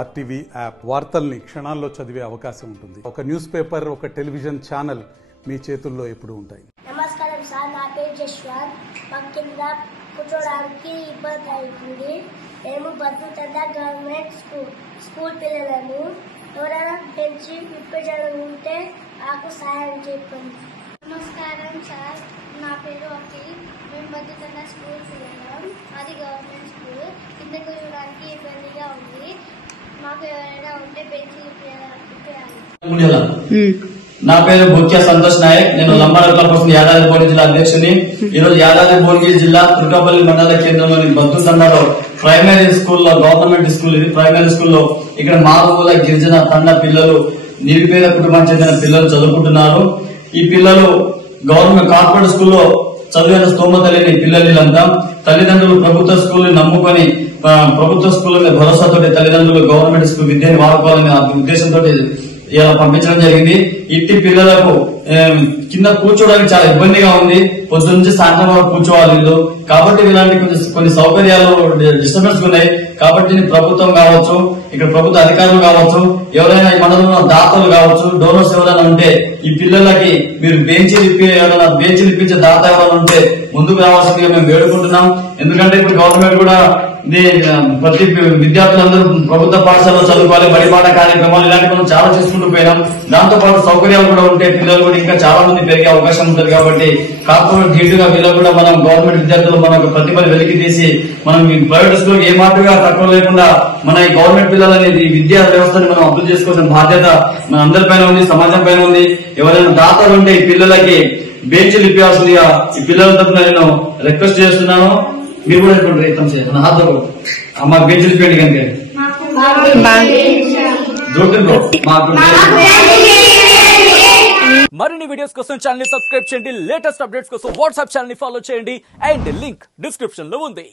RTV app వార్తల్ని క్షణాల్లో చదివే అవకాశం ఉంటుంది. ఒక న్యూస్ పేపర్, ఒక టెలివిజన్ ఛానల్ మీ చేతుల్లో ఎప్పుడూ ఉంటాయి. నమస్కారం సార్, నా పేరు జశ్వంత్. మా కింద కూర్చోడానికి ఇబ్బంది అవుతుంది. మేము బతుకుతున్న గవర్నమెంట్ స్కూల్ పిల్లలను. ఎవరైనా పెంచి విప్పజనం ఉంటే నాకు సహాయం చెప్పండి. నమస్కారం సార్, నా పేరు అఖిల్. మేము బతుకుతున్న స్కూల్ పిల్లలం. అది గవర్నమెంట్ స్కూల్. కిందకు చూడడానికి ఇబ్బందిగా ఉంది. మాకు ఎవరైనా ఉంటే బెంచీలు ఇప్పించాలి. నా పేరు బొక్యా సంతోష్ నాయక్. నేను లంబాడ క్లబ్ యాదాద్రి భువనగిరి జిల్లా అధ్యక్షుని. ఈ రోజు యాదాద్రి భువనగిరి జిల్లా తుర్కాపల్లి మండల కేంద్రంలోని బద్దుతండలో ప్రైమరీ స్కూల్లో, గవర్నమెంట్ స్కూల్ ఇది, ప్రైమరీ స్కూల్లో ఇక్కడ మారుమూల గిరిజన తండ పిల్లలు, నిరుపేద కుటుంబానికి చెందిన పిల్లలు చదువుకుంటున్నారు. ఈ పిల్లలు గవర్నమెంట్ కార్పొరేట్ స్కూల్లో చదివిన స్తోమత లేని పిల్లలంతా తల్లిదండ్రులు ప్రభుత్వ స్కూల్ నమ్ముకొని ప్రభుత్వ స్కూల్ భరోసాతో తల్లిదండ్రులు గవర్నమెంట్ స్కూల్ విద్యను వాడుకోవాలనే ఉద్దేశంతో ఇలా పంపించడం జరిగింది. ఇట్టి పిల్లలకు కింద కూర్చోవడానికి చాలా ఇబ్బందిగా ఉంది. పొద్దు నుంచి సాయంత్రం వరకు కూర్చోవాలి వీళ్ళు. కాబట్టి ఇలాంటి కొన్ని సౌకర్యాలు డిస్టర్బెన్స్ ఉన్నాయి. కాబట్టి ప్రభుత్వం కావచ్చు, ఇక్కడ ప్రభుత్వ అధికారులు కావచ్చు, ఎవరైనా ఈ మండలంలో దాతలు కావచ్చు, డోనర్స్ ఎవరైనా ఉంటే ఈ పిల్లలకి మీరు బెంచీలు ఇప్పించే దాత ఎవరైనా ఉంటే ముందుకు రావాల్సిందిగా మేము వేడుకుంటున్నాం. ఎందుకంటే ఇప్పుడు గవర్నమెంట్ కూడా ప్రతి విద్యార్థులందరూ ప్రభుత్వ పాఠశాలలో చదువుకోవాలి, బడిపాఠ కార్యక్రమాలు ఇలాంటివి మనం చాలా చేసుకుంటూ పోయినాం. దాంతో పాటు సౌకర్యాలు కూడా ఉంటే పిల్లలు కూడా ఇంకా చాలా మంది పెరిగే అవకాశం ఉంటుంది. కాబట్టి కార్పొరేట్ ధీటుగా వీళ్ళు కూడా మనం గవర్నమెంట్ విద్యార్థులు మన ప్రతిభను వెలికి తీసి మనం ఈ ప్రైవేట్ స్కూల్ ఏ మాటగా తక్కువ లేకుండా మన ఈ గవర్నమెంట్ పిల్లలని ఈ విద్యా వ్యవస్థని మనం అభివృద్ధి చేసుకోవాల్సిన బాధ్యత మన అందరిపైన ఉంది, సమాజం పైన ఉంది. ఎవరైనా దాతలు ఉంటే ఈ పిల్లలకి బెంచ్లు ఇప్పాల్సిందిగా ఈ పిల్లల తరఫున నేను రిక్వెస్ట్ చేస్తున్నాను. మీరు కూడా ఇప్పుడు ప్రయత్నం చేయాలి. నాతో అమ్మ బెంచ్లు ఇప్పండి కంటే మరిన్ని వీడియోస్ కోసం ఛానల్ ని సబ్స్క్రైబ్ చేయండి. లేటెస్ట్ అప్డేట్స్ కోసం వాట్సాప్ ఛానల్ ని ఫాలో చేయండి. అండ్ లింక్ డిస్క్రిప్షన్ లో ఉంది.